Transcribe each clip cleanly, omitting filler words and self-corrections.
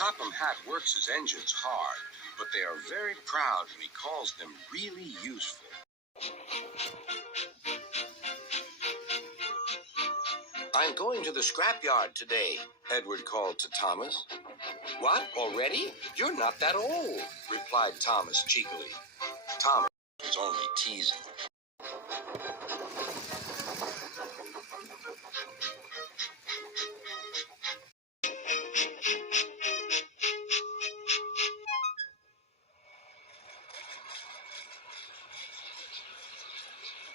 Topham Hatt works his engines hard, but they are very proud when he calls them really useful. I'm going to the scrapyard today, Edward called to Thomas. What, already? You're not that old, replied Thomas cheekily. Thomas was only teasing.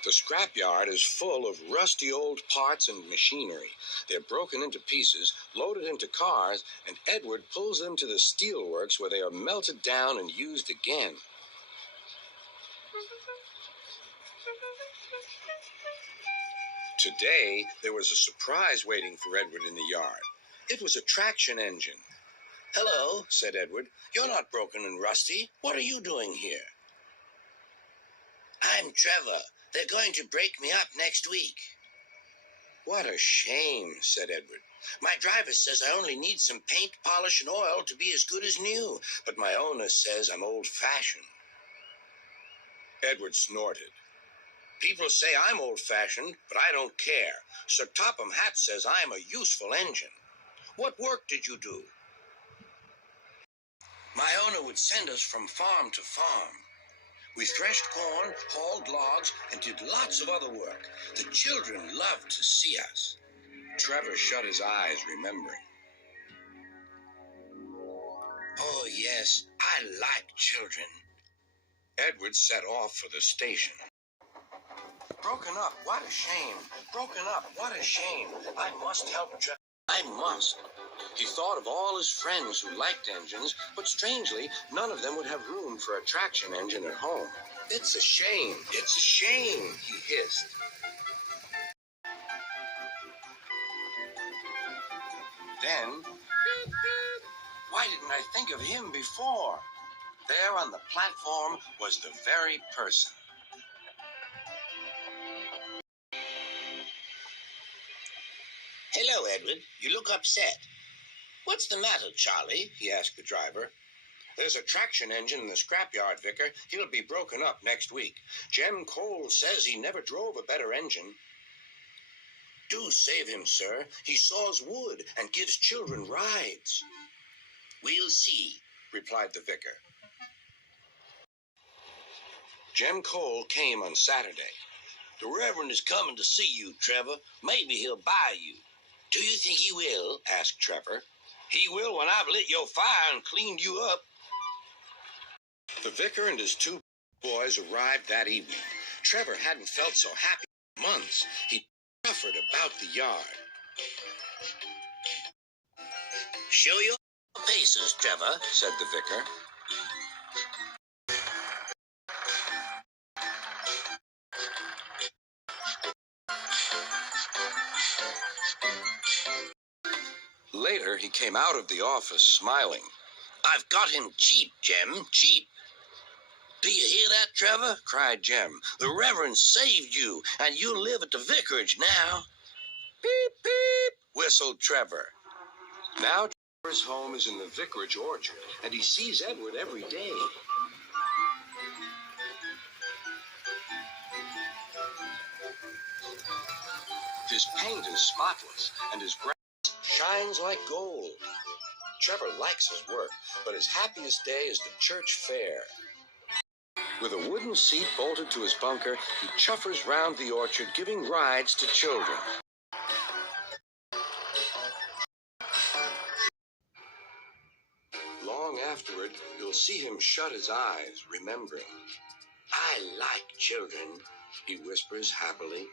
The scrapyard is full of rusty old parts and machinery. They're broken into pieces, loaded into cars, and Edward pulls them to the steelworks where they are melted down and used again. Today, there was a surprise waiting for Edward in the yard. It was a traction engine. "Hello," said Edward. "You're not broken and rusty. What are you doing here?" "I'm Trevor. They're going to break me up next week." "What a shame," said Edward. "My driver says I only need some paint, polish, and oil to be as good as new, but my owner says I'm old-fashioned." Edward snorted. "People say I'm old-fashioned, but I don't care. Sir Topham Hatt says I'm a useful engine. What work did you do?" "My owner would send us from farm to farm. We threshed corn, hauled logs, and did lots of other work. The children loved to see us." Trevor shut his eyes, remembering. "Oh, yes, I like children." Edward set off for the station. "Broken up, what a shame. Broken up, what a shame. I must help Trevor. I must." He thought of all his friends who liked engines, but strangely, none of them would have room for a traction engine at home. "It's a shame, it's a shame," he hissed. Then, beep, beep. Why didn't I think of him before? There on the platform was the very person. "Hello, Edward. You look upset." "What's the matter, Charlie?" he asked the driver. "There's a traction engine in the scrapyard, Vicar. He'll be broken up next week. Jem Cole says he never drove a better engine." "Do save him, sir. He saws wood and gives children rides." "We'll see," replied the vicar. Jem Cole came on Saturday. "The Reverend is coming to see you, Trevor. Maybe he'll buy you." "Do you think he will?" asked Trevor. "He will when I've lit your fire and cleaned you up." The vicar and his two boys arrived that evening. Trevor hadn't felt so happy in months. He suffered about the yard. "Show your paces, Trevor," said the vicar. Later, he came out of the office smiling. "I've got him cheap, Jem, cheap." "Do you hear that, Trevor?" cried Jem. "The Reverend saved you, and you live at the vicarage now." "Beep, beep," whistled Trevor. Now Trevor's home is in the vicarage orchard, and he sees Edward every day. His paint is spotless, and his grass shines like gold. Trevor likes his work, but his happiest day is the church fair. With a wooden seat bolted to his bunker, he chuffers round the orchard, giving rides to children. Long afterward, you'll see him shut his eyes, remembering. "I like children," he whispers happily.